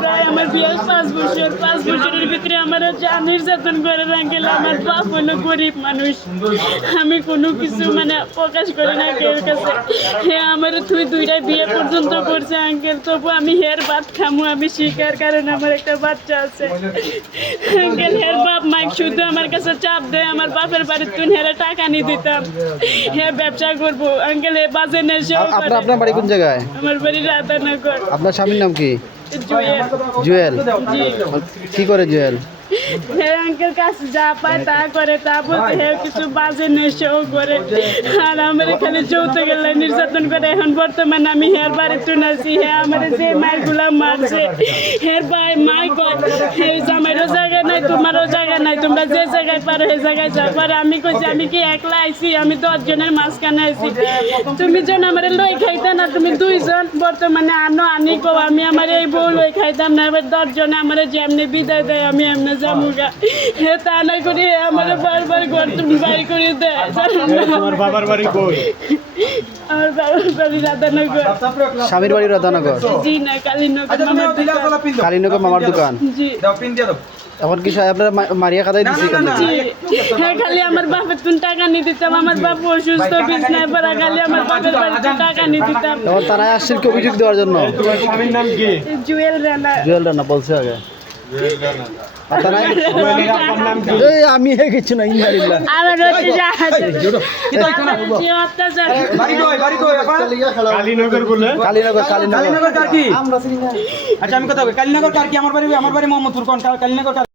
প্রায় আমার বিয়ের 5 বছরের ভিতরে আমার যা নির্যাতন করে আঙ্কেল। আমার বাপ হলো গরিব মানুষ, আমি কোনো কিছু মানে প্রকাশ করি না কেউ কাছে। হ্যাঁ আমার তুই 2টা বিয়ে পর্যন্ত করছে আঙ্কেল, তবু আমি হের ভাত খামু আমি শিকার, কারণ আমার একটা বাচ্চা আছে আঙ্কেল। হের বাপ মাইক শুধু আমার কাছে চাপ দেয়, আমার বাপের বাড়ির তুই হেরে টাকা নিয়ে দিতাম, হ্যাঁ ব্যবসা করবো আঙ্কেল। এ বাজে নেশাও করে। আপনার বাড়ি কোন জায়গায়? আমার বাড়ি রাধানগর। আপনার স্বামীর নাম কি? জুয়েল। জুয়েল। জি। কি করে জুয়েল? হ্যাঁ আঙ্কেল কাছে যা পায় তা করে, তা বলতে হ্যাঁ কিছু বাজে নেশাও করে। আর আমার এখানে চলতে গেলে নির্যাতন করে। এখন বর্তমানে আমি হের বাড়ি তুলেছি, হ্যাঁ আমার যে মাইগুলা মারছে হের ভাই মাই কর হে জামাইরও জায়গা নাই, তোমারও জায়গা নাই, তোমরা যে জায়গায় পারো সেই জায়গায় যাও। পরে আমি কইছি আমি কি একলা আইছি? আমি 10 জনের মাঝখানে আইছি। তুমি জন আমার লই খাইতা না, তুমি 2 জন বর্তমানে আনি কো আমি আমার এই বউ লই খাইতাম না। এবার 10 জনে আমার যেমনি বিদায় দেয় আমি এমনি জামুগা। হে তা না করি আমার বারবার ঘর তুমি বাড়ি করে দেয়। তোমার বাবার বাড়ি কই? আমার বাবার বাড়ি রাধানগর। স্বামীর বাড়ি রাধানগর? জি না, কালীনগর মামার দোকান। কালীনগর মামার দোকান। জি। এখন কি আপনার মারিয়া খাতায় দিচ্ছি কেন? জি। হ্যাঁ খালি আমার বাপের তুন টাকা নিয়ে দিতাম, আমার বাপ অসুস্থ বিছনায় পড়া, খালি আমার বাপের বাড়িতে টাকা নিয়ে দিতাম। এখন তারা আসছেন কি অভিযোগ দেওয়ার জন্য? তোমার স্বামীর নাম কি? জুয়েল রানা। জুয়েল রানা বলছে আগে। আর তারা আপনার নাম কি? এই আমি কিছু না ইনশাআল্লাহ। আমার হচ্ছে যে অত্যাচার। কালীনগর বলে? কালীনগর। কালীনগর কার কি? আচ্ছা আমি কথা বলি, কালীনগর কার কি? আমার বাড়ি মোহাম্মদপুর। কোন কালীনগর কার?